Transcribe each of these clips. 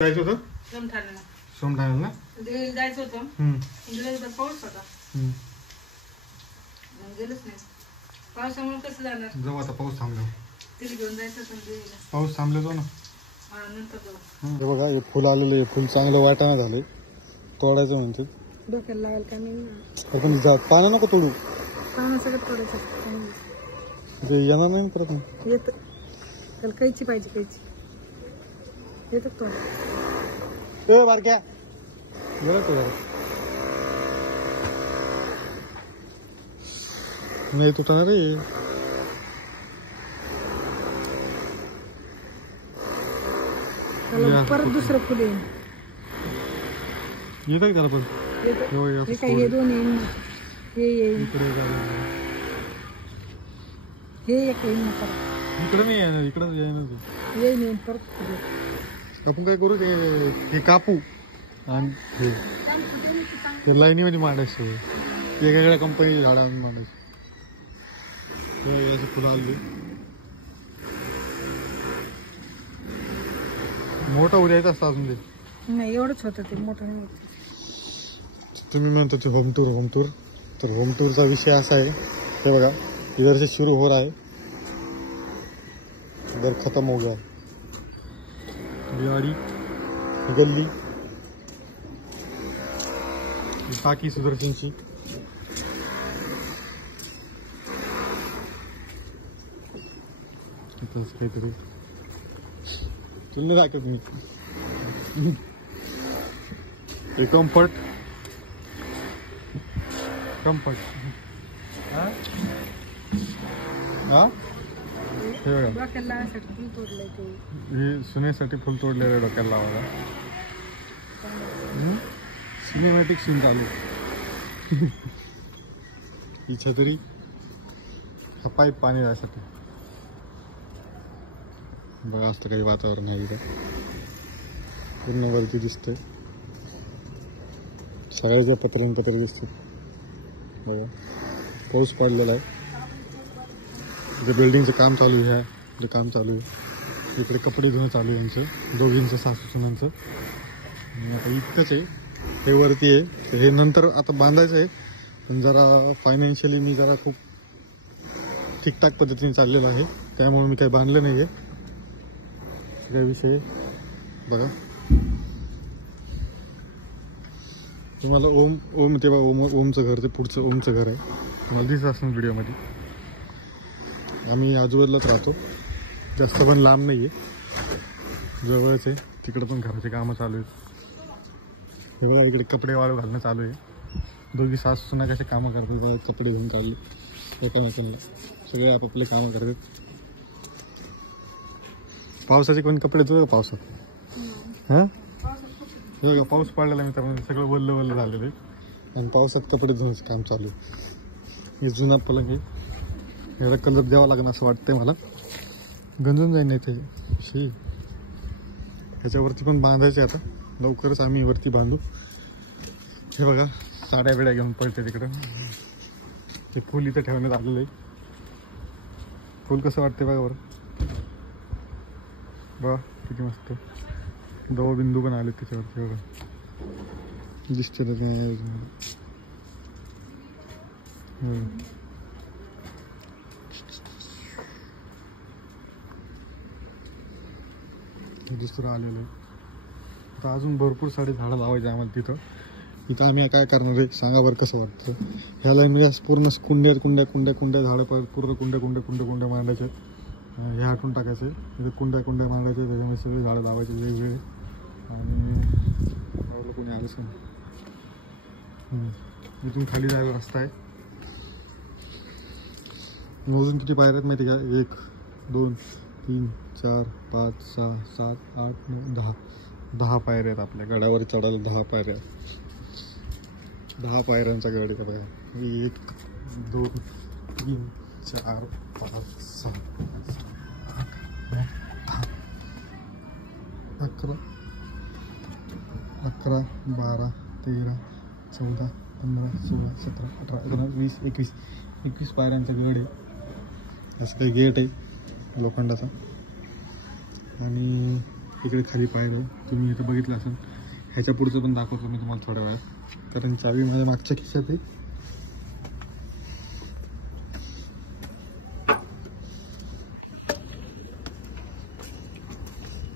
जायचं होतं सोमठाण्याला सोमठाण्याला दिल्लीला जायचं होतं. दिल्लीला तर पाऊस होता. गेलंच नाही. पावसामुळे कसं जाणार? जाऊ आता पाऊस थांबलो. तिला घेऊन जायचं होतं दिल्लीला. पाऊस थांबलो जाऊ ना. हा नंतर जाऊ. हे बघा हे फुल आलेलं फुल चांगलं वाटाणा झालंय तोडायचं म्हणते. डोक्याला लागेल का नाही? आपण पानं नको तोडू. पानं सगळं तोडायचं. ते येणार नाही परत. येत त्याला कैची पाहिजे कैची. येतं तोड. ए बारक्या बरं तो नाही तुटणार रे. त्याला परत दुसरं फुल येईल. येतं का त्याला पण हे काय हे दोन येईल ना. हे येईल हे एक येईल ना परत. इकडे नाही येणार इकडे येणार येईल परत. आपण काय करू ते कापू आणि ते लाईनीमध्ये मांडायचं वेगवेगळ्या कंपनीच्या झाडांमध्ये मांडायचं. ते असे फुलं आले मोठा उद्यायचा असता अजून ते नाही एवढंच होतं ते मोठं नाही होत. तुम्ही म्हणतो ते होम टूर तर होम टूरचा विषय असा आहे ते बघा इधर से शुरू हो रहा है इधर खत्म हो गया. गाड़ी गल्ली टाकी सुदर्शनची इथंच काहीतरी तुला दाखवत मी कम्फर्ट हा हे बघा डोक्याला लावायसाठी फुल तोडलंय ते. हे सुनेसाठी फुल तोडलेलं डोक्याला लावायला. सिनेमॅटिक सीन चालू. ही छत्री हा पाईप पाणी जायसाठी. बघा असतं काही वातावरण आहे इथं पूर्ण वरती दिसतंय सगळ्याच्या पत्रे दिसतात. बघा पाऊस पडलेला आहे. इथे बिल्डिंगचं काम चालू आहे. इकडे काम चालू आहे. इकडे कपडे धुणं चालू आहे यांचं दोघींचं सासू सुनांचं. आता इतकंच आहे हे वरती आहे तर हे नंतर आता बांधायचं आहे पण जरा फायनान्शियली मी जरा खूप ठीकठाक पद्धतीने चाललेलं आहे त्यामुळे मी काही बांधलं नाही आहे. काय विषय बघा तुम्हाला ओम तेव्हा ओमचं घर ते पुढचं ओमचं घर आहे तुम्हाला दिसत असं व्हिडिओमध्ये. आम्ही आजूबाजूलाच राहतो जास्त पण लांब नाही आहे जवळच आहे. तिकडं पण घराचे कामं चालू आहेत. हे बघा इकडे कपडे वाळू घालणं चालू आहे. दोघी सासू सुना कसे कामं करतात कपडे धुवून काढले एकामेकांना सगळे आपापले कामं करतात. पावसाचे कोणी कपडे धुतो का पावसात? हां बघा पाऊस पडलेला मित्रांनो सगळं वल्ल झालेलं आहे आणि पावसात कपडे धुण्याचं काम चालू आहे. हे जुना पलंग आहे याला कलर द्यावा लागणार असं वाटतंय मला. गंजून जाईल नाही ते ह्याच्यावरती पण बांधायचे आता लवकरच आम्ही वरती बांधू. हे बघा साड्या बिड्या घेऊन पडते तिकडं. हे फुल इथं ठेवण्यात आलेलं आहे. फुल कसं वाटते बघा बरं बघा किती मस्त दवबिंदू पण आले त्याच्यावरती बघा दिसते दुसरं आलेलं आहे. आता अजून भरपूर सारे झाडं लावायचे आम्हाला तिथं आम्ही काय करणार आहे सांगा बरं कसं वाटतं. ह्याला मी पूर्ण कुंड्या झाडं पूर्ण कुंड्या मांडायचे हे हटून टाकायचे इथे कुंड्या मांडायचे त्याच्यामुळे सगळे झाडं लावायचे वेगवेगळे. आणि कोणी आलंच नाही. इथून खाली जायला रस्ता आहे. मोजून किती पायऱ्या आहेत माहिती का 1 2 3 4 5 6 7 8 9 10 पायऱ्या आहेत. आपल्या गडावर चढायला 10 पायऱ्या. 10 पायऱ्यांचा गड आहे बघा. 1 2 3 4 5 6 8 9 10 11 12 13 14 15 16 17 18 19 20 21 पायऱ्यांचा गड आहे. असं काही गेट आहे लोखंडाचा आणि इकडे खाली पाहिलं तुम्ही इथं बघितलं असेल. ह्याच्या पुढचं पण दाखवतो मी तुम्हाला थोड्या वेळात, कारण चावी माझ्या मागच्या खिशात आहे.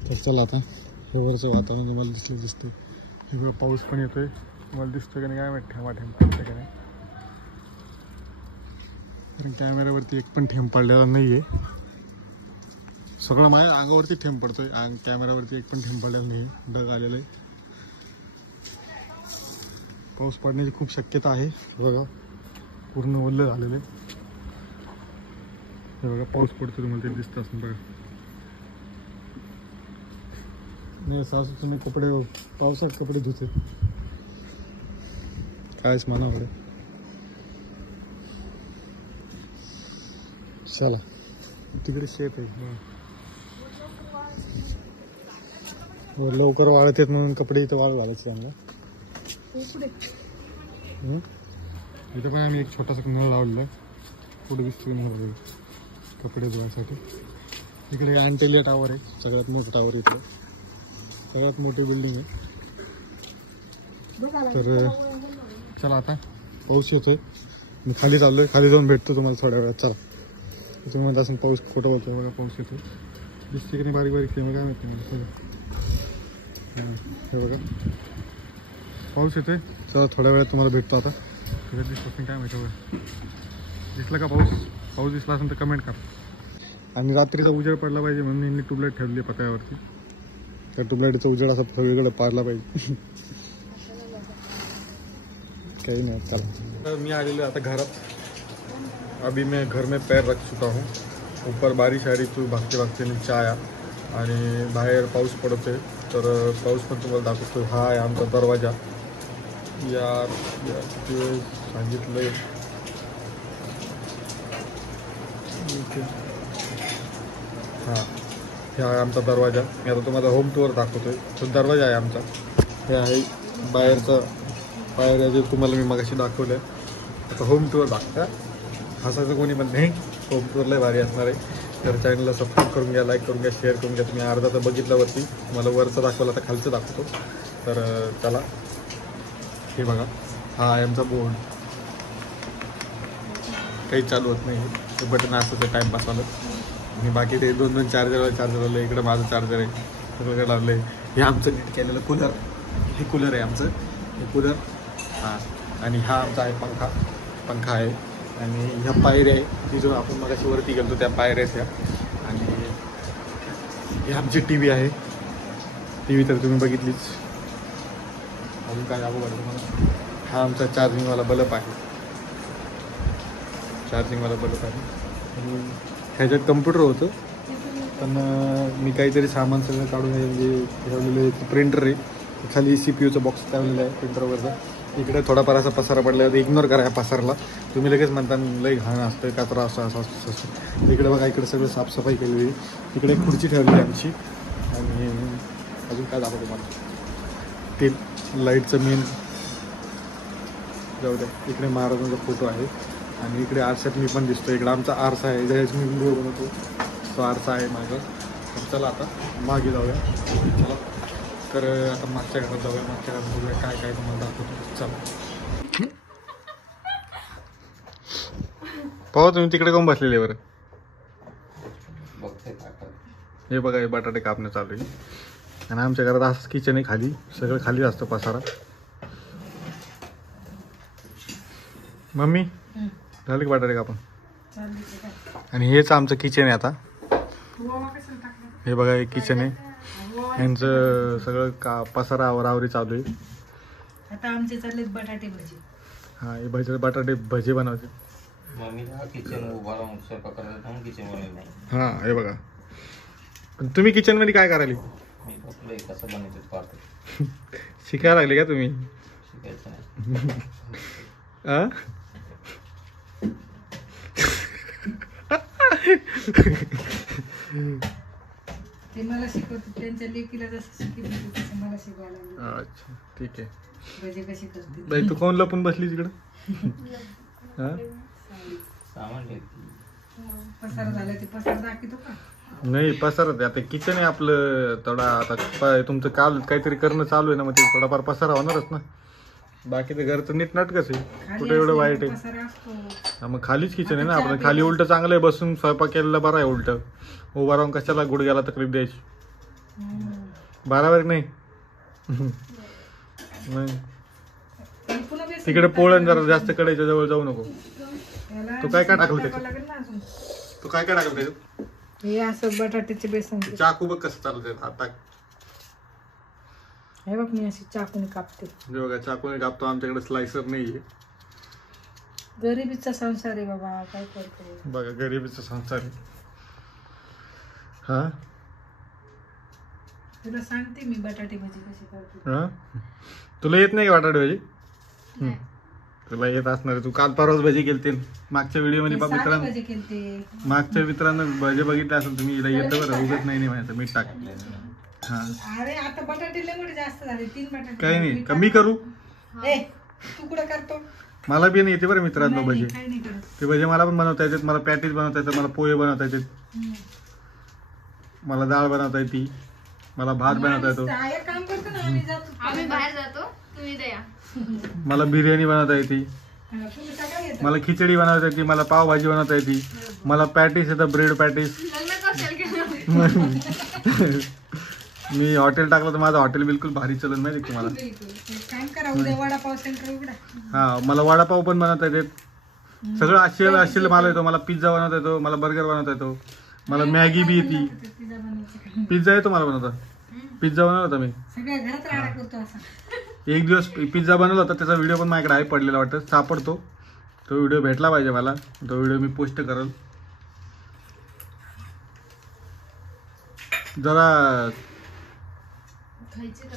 तर चला आता हे वरचं वातावरण तुम्हाला दिसते. इकडं पाऊस पण येतोय, तुम्हाला दिसतोय का नाही काय माहिती, ठेमा पडतोय का नाही, कारण कॅमेऱ्यावरती एक पण थेंब पडलेला नाही आहे. सगळं माझ्या अंगावरती थेंब पडतोय, कॅमेऱ्यावरती एक पण थेंब पडलेला नाही आहे. ढग आलेलं आहे, पाऊस पडण्याची खूप शक्यता आहे. बघा पूर्ण ओलं झालेलं आहे. हे बघा पाऊस पडतो, तुम्हाला ते दिसतं असं बघा. नाही सासू तुम्ही कपडे पावसात कपडे धुते कायच म्हणावं. चला तिकडे शेत आहे, लवकर वाळत येत म्हणून कपडे इथं वाळू घालायचे आम्हाला. इथं पण आम्ही एक छोटासा नळ लावलेला, पुढे दिसतो नळ कपडे धुवायसाठी. इकडे अँटेलिया टावर आहे, सगळ्यात मोठं टावर इथं, सगळ्यात मोठी बिल्डिंग आहे. तर चला आता पाऊस येतोय, मी खाली चाललोय, खाली जाऊन भेटतो तुम्हाला थोड्या वेळात. चला तुम्ही म्हणता असं पाऊस खोटं बोलतोय. बघा पाऊस येतो, दिसते की नाही बारीक बारीक ते, काय माहिती मला. हे बघा पाऊस येतोय. चला थोड्या वेळात तुम्हाला भेटतो. आता सगळं दिसत काय माहिती. बघा दिसला का पाऊस दिसला असेल तर कमेंट करा. आणि रात्रीचा उजेड पडला पाहिजे म्हणून यांनी ट्यूबलाईट ठेवली आहे पत्र्यावरती. त्या ट्यूबलाईटचा उजेड असा सगळीकडे पाडला पाहिजे. काही नाही. चला मी आलेलो आता घरात. अभी मैं घर में पैर रख चुका हूँ. ऊपर बारिश आ रही तो भागते भागते नीचे आया आणि बाहेर पाऊस पडतोय. तर पाऊस पण तुम्हाला दाखवतो. हा आहे आमचा दरवाजा. यार ते सांगितलंय हां, हे आहे आमचा दरवाजा. मी आता तुम्हाला होम टूर दाखवतोय. तो दरवाजा आहे आमचा. हे आहे बाहेरचा पायऱ्या जे तुम्हाला मी मगाशी दाखवलं. आता होम टूर दाखवता. हसायचं कोणी पण नाही, होम टूरला भारी असणार आहे. तर चॅनलला सबस्क्राईब करून घ्या, लाईक करून घ्या, शेअर करून घ्या. तुम्ही अर्धा तर बघितलं वरती, मला वरचं दाखवलं, आता खालचं दाखवतो. तर चला हे बघा, हा आहे आमचा बोर्ड. काही चालू होत नाही, ते बटन असतं टाईमपास आलं. आणि बाकी ते दोन चार्जर आलं. इकडं माझं चार्जर आहे, सगळं लावलं आहे. हे आमचं नीट केलेलं कूलर, हे कूलर आहे आमचं, हे कूलर. हां, आणि हा आमचा आहे पंखा आहे. आणि ह्या पायऱ्या आहे, तिथून आपण मगाशी वरती गेलो त्या पायऱ्या ह्या. आणि ही आमची टी व्ही आहे. टी व्ही तर तुम्ही बघितलीच. अजून काय दाखवू पाहिजे तुम्हाला. हा आमचा चार्जिंगवाला बल्ब आहे. आणि ह्याच्यात कम्प्युटर होतं, पण मी काहीतरी सामान सगळं काढून म्हणजे ठेवलेलं आहे. प्रिंटर आहे, खाली CPU बॉक्स ठेवलेलं आहे प्रिंटरवरचा. इकडे थोडाफार असा पसारा पडला आहे, इग्नोर करा या पसाराला. तुम्ही लगेच म्हणता लई घाण असतं, कचरा असं. इकडे बघा, इकडे सगळं साफसफाई केलेली आहे. इकडे खुर्ची ठेवलेली आहे आमची. आणि अजून काय दाखवतो मला, ते लाईटचं मेन जाऊ द्या. इकडे महाराजांचा फोटो आहे. आणि इकडे आरशात मी पण दिसतो. इकडे आमचा आरसा आहे, ज्यावेळेस मी व्हिडिओ बनवतो तो आरसा आहे माझा. तर चला आता मागे जाऊया. चला तर आता मागच्या घरात जाऊया. मागच्या घरात बघूया काय काय तुम्हाला दाखवतो. चला पाहू तुम्ही तिकडे कोण बसलेले बरं. हे बघा, हे बटाटे कापणं चालू आहे. आणि आमच्या घरात असंच किचन आहे, खाली सगळं खाली असतं पसारा. मम्मी झालं की बटाटे कापून. आणि हेच आमचं किचन आहे. आता हे बघा, हे किचन आहे. यांचं सगळं पसारा आवरावरी चालू आहे. आता आमचे चालले बटाटे भजी. हा, हे बटाटे भजी बनवते. हा, हे बघा. पण तुम्ही किचन मध्ये काय करायला शिकायला लागले का तुम्ही. ते मला शिकवतात, त्यांच्या लेकीला जसं शिकवलं तसं मला शिकवायला. अच्छा, ठीक आहे. भजी कशी करते बाई, तू कोण लपून बसली तिकडं. पसारा झाला, ते पसारा दाखवतो का. नाही पसारत आहे. आता किचन आहे आपलं, थोडा आता तुमचं काल काहीतरी करणं चालू आहे ना, मग ते थोडाफार पसारा होणारच ना. बाकी ते घरचं नीट नाटकच आहे, कुठे एवढं वाईट आहे. पसारा असतो. हा मग खालीच किचन आहे ना आपण, खाली उलट चांगलं आहे, बसून स्वयंपाक केलेला बरा आहे. उलट उभा राहून कशाला गुडघ्याला तकलीफ द्यायची. बरोबर नाही. मग पुन्हा बेसन तिकडे पोळण जरा जास्त कडायच्या जवळ जाऊ नको. याला तू काय काय टाकलं टाकावं त्याच्यात? लागेल ना अजून. तू काय काय टाकलं त्याच्यात? हे असं बटाट्याचे बेसन. चाकू बघ कसं चालत आता. हे बघ मी अशी चाकून कापते. बघा चाकूने कापतो, आमच्याकडे स्लायसर नाहीये. गरिबीचा संसार आहे बाबा, काय करतो. बघा गरिबीचा संसार आहे. हा तुला सांगते मी बटाटे भाजी कशी करते. हा तुला येत नाही का बटाटे भाजी? तुला येत असणार आहे. तू काल परवाच भजी केलते मागच्या व्हिडिओ मध्ये. साधी मित्रांनो भाजी केलते. मागच्या मित्रांनो भजी बघितले असेल तुम्ही. इला येतं बरं, उगत नाही म्हणायचं, मीठ टाक. हा अरे आता बटाटे लय मोठे जास्त झाले, 3 बटाटे. काही नाही, कमी करू. ए तू कुठं करतो? मला बी नाही येते बरं मित्रांनो नाही, भजी. काही नाही करत. ते भजी मला पण बनवता येतात, मला पॅटीस बनवता येतात, मला पोहे बनवता येतात, मला डाळ बनवता येते, मला भात बनवता येतो, एक काम करतो ना, आम्ही जातो. आम्ही बाहेर जातो, तुम्ही द्या. मला बिर्याणी बनवता येते, तुम्ही सगळं येतं. मला खिचडी बनवता येते, मला पावभाजी बनवता येते, मला पॅटीस येतं, ब्रेड पॅटीस. लग्न कशाला केलं? मी हॉटेल टाकलं तर माझं हॉटेल बिलकुल भारी चलन माहिती का तुम्हाला. बिलकुल. एक काम करा, उद्या वडापाव सेंटर उघडा. हा मला वडापाव पण बनवता येते, सगळं असेल मला येतो. मला पिझ्झा बनवता येतो, मला बर्गर बनवता येतो, मला मॅगी बी येते. पिझ्झा बनवायचं. पिझ्झा येतो मला बनवता, पिझ्झा बनवला होता मी. सगळ्या घरात राडा करतो असा. एक दिवस पिझ्झा बनवला होता, त्याचा व्हिडिओ पण माझ्याकडे आहे पडलेला, वाटतं सापडतो. तो व्हिडिओ भेटला पाहिजे मला, तो व्हिडिओ मी पोस्ट करेल. जरा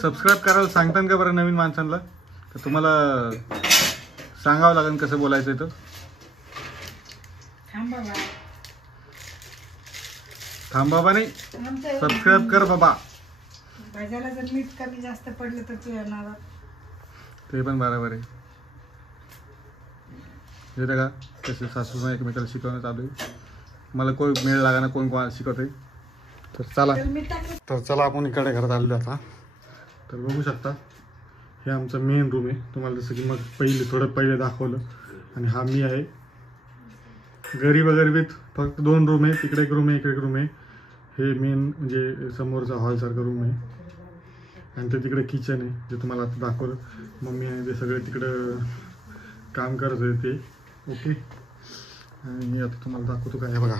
सबस्क्राईब करायला सांगतान का बरं नवीन माणसांना? तर तुम्हाला सांगावं लागेल कसं बोलायचं आहे. तर थांब बाबा. थांब बाबा नाही, आमच्या सबस्क्राईब कर बाबा. भाज्याला जर मीठ कमी जास्त पडलं तर तू येणार. ते पण बरोबर आहे. हे का कसे सासूना एकमेकाला शिकवणं चालू आहे. मला कोण मेळ लागाना कोण कोणाला शिकवते. तर चला, मीठ टाकलं. तर चला आपण इकडे घरात आलेलो आता. तर बघू शकता हे आमचं मेन रूम आहे. तुम्हाला जसं की मग थोडं पहिले दाखवलं. आणि हा मी आहे. गरीब गरिबीत फक्त 2 रूम आहे, तिकडे एक रूम आहे, इकडे एक रूम आहे. हे मेन म्हणजे समोरचा हॉलसारखं रूम आहे. आणि ते तिकडे किचन आहे जे तुम्हाला आता दाखवलं. मम्मी आणि ते सगळे तिकडं काम करत होते ते. ओके, आणि मी आता तुम्हाला दाखवतो काय आहे बघा,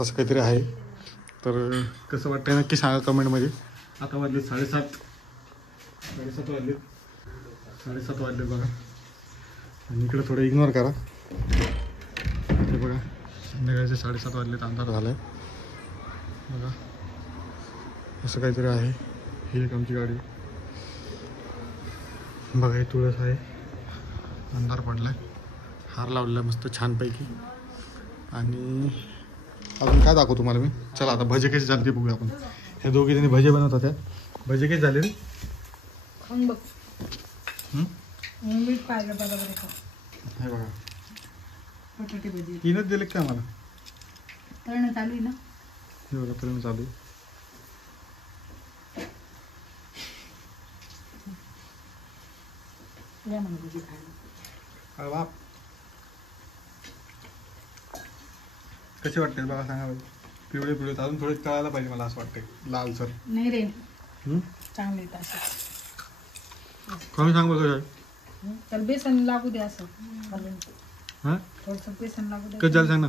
असं काहीतरी आहे. तर कसं वाटतं नक्की सांगा कमेंटमध्ये. आता वाजले 7:30 वाजले, 7:30 वाजले बघा. आणि इकडे थोडं इग्नोर करा. ते बघा संध्याकाळचे 7:30 वाजले, अंधार झाला आहे बघा. असं काहीतरी आहे. ही एक आमची गाडी बघा. ही तुळस आहे, अंधार पडलाय, हार लावलेला आहे मस्त छानपैकी. आणि अजून काय दाखवतो तुम्हाला मी. चला आता भजे कसे झाले ते बघूया आपण. हे दोघे जणी भजे बनवतात. त्या भजे कसे झाले रे? खाऊन बघ. मीठ पाहिलं बरोबर आहे का? हे बघा बटाटे भजी तीनच दिले काय मला. तळणं चालू आहे ना. हे बघा तळून चालू. या मग भजी खायला. अरे वा, कसे वाटते बघा सांगा बाई. पिवळे पिवळे अजून थोडे तळायला पाहिजे मला असं वाटतंय, लाल सर. नाही रे, चांगले आहेत असं. कमी सांग बघा. त्याला बेसन लागू दे असं घालून. हां थोडंसं बेसन लागू दे. कसं झालं सांग ना.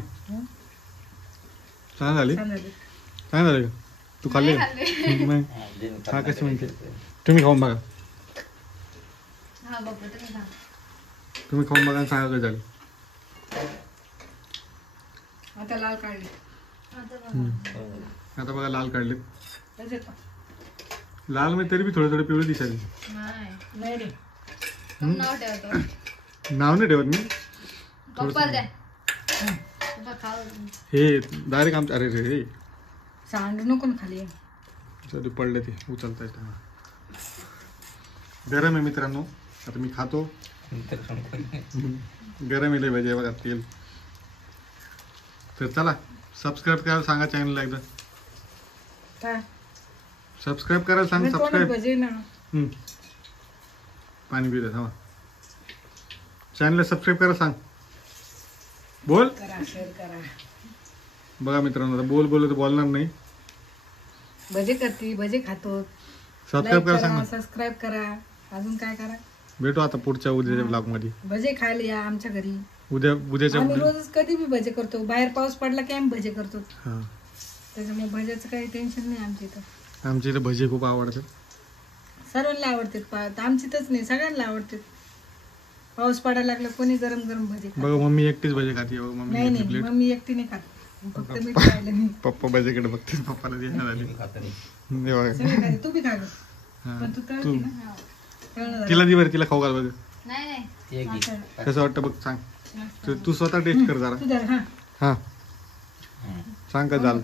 छान झाली, छान झाले. छान झाले का? तू खाल्ले मग हा कशी म्हणते. तुम्ही खाऊन बघा, हा बाबा तुम्ही खा. तुम्ही खाऊन बघा आणि सांगा कसं झालं. आता लाल काढले. आता बघा लाल काढले. त्याच्यात लाल म्हणजे तरी बी थोडे थोडे पिवळे दिसायले. नाही रे. नाव ठेवतो. नाव नाही ठेवत मी. पप्पा द्या. पप्पा खाऊ. हे डायरेक्ट आमचं. अरे रे सांडू नको ना खाली. जरी पडले ते उचलता येतं. गरम आहे मित्रांनो. आता मी खातो. गरम आहे लय पाहिजे बघा तेल. तर चला सबस्क्राईब करायला सांगा चॅनलला एकदा. काय सबस्क्राईब करायला सांग. मी तोंडात सबस्क्राईब. भजे ना. पाणी पिऊ द्या. चॅनलला सबस्क्राईब करायला सांग. बोल. करा शेअर करा. बघा मित्रांनो आता बोल तर बोलणार नाही. भजे करते भजे खातो. सबस्क्राईब करायला सांग. सबस्क्राईब करा. अजून काय करा. भेटू आता पुढच्या उद्याच्या ब्लॉग मध्ये. भजे खायला या आमच्या घरी. उद्याच्या आम्ही रोजच कधी बी भजे करतो. बाहेर पाऊस पडला की आम्ही भजे करतो. हा त्याच्यामुळे भज्याचं काही टेन्शन नाही आमच्या इथं. आमच्या इथे भजी खूप आवडतात. सर्वांना आवडतात. आमचीतच नाही सगळ्यांना आवडतात. पाऊस पडायला लागला कोणी गरम गरम भजे खात. बघा मम्मी एकटीच भजी खाते. नाही नाही मम्मी एकटी नाही खात. फक्त मी खायला नाही. पप्पा भजीकडे बघते. पप्पाला देण्यात आली. सगळे खाते. तू बी खा गं. पण तू तळते ना. तळणं तिला दे बरं. तिला खाऊ घाल बघ. नाही नाही झालं. कसं वाटतं बघ सांग. तू स्वतः टेस्ट कर जरा. तू धर हा. हा सांग का झालं.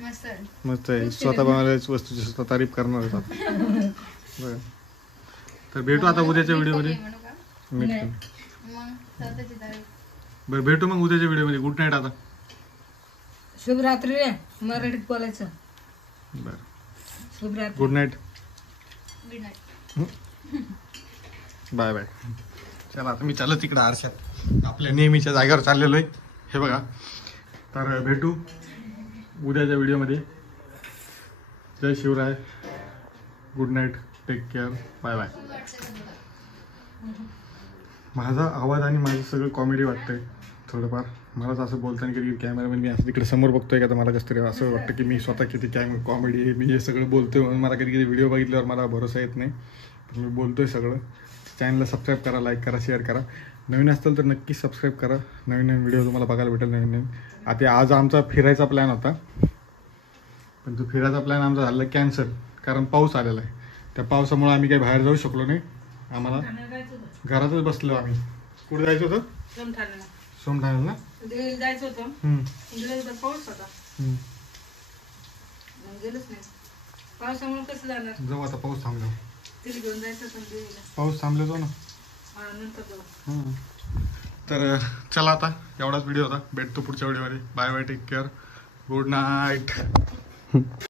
मस्त. मस्त आहे. स्वतः बनवल्याच वस्तूची स्वतः तारीफ करणार होता. बरं तर भेटू आता उद्याच्या व्हिडिओमध्ये. म्हणू का? मीठ कमी. मग स्वतःची तारीफ. बरं भेटू मग उद्याच्या व्हिडिओमध्ये. गुड नाईट आता. शुभ रात्री रे. मराठीत बोलायचं. बरं शुभ रात्री. Good night. Good night. Bye bye. चला आता मी चालत तिकडे आरशात आपल्या नेहमीच्या जागेवर चाललेलो आहे. हे बघा तर भेटू उद्याच्या व्हिडिओमध्ये. जय Shivrai. Good night. Take care. Bye bye. माझा आवाज आणि माझं सगळं कॉमेडी वाटतंय थोडंफार. मलाच असं बोलताना कधी कॅमेरामॅन मी असं तिकडे समोर बघतोय का तर मला कसं तरी असं वाटतं की मी स्वतः किती कॉमेडी आहे. मी हे सगळं बोलतोय म्हणून मला कधी व्हिडिओ बघितल्यावर मला भरोसा येत नाही. पण मी बोलतोय सगळं. चॅनलला सबस्क्राईब करा, लाईक करा, शेअर करा. नवीन असतील तर नक्की सबस्क्राईब करा. नवीन नवीन व्हिडिओ तुम्हाला बघायला भेटेल. नवीन आता आज आमचा फिरायचा प्लॅन होता पण तो फिरायचा प्लॅन आमचा झाला कॅन्सल कारण पाऊस आलेला आहे. त्या पावसामुळे आम्ही काही बाहेर जाऊ शकलो नाही. आम्हाला घरातच बसलो आम्ही. कुठे जायचं होतं. सोमठाण्याला ना. दिल्लीला जायचं होतं. दिल्लीला पाऊस होता. मग गेलोच नाही. पावसामुळे कसं जाणार. जाऊ आता पाऊस थांबला. तिला घेऊन जायचं होतं दिल्लीला. पाऊस थांबले जाऊ ना. हा नंतर जाऊ. तर चला आता एवढाच व्हिडिओ होता. भेटतो पुढच्या व्हिडिओमध्ये. Bye bye. Take care. Good night.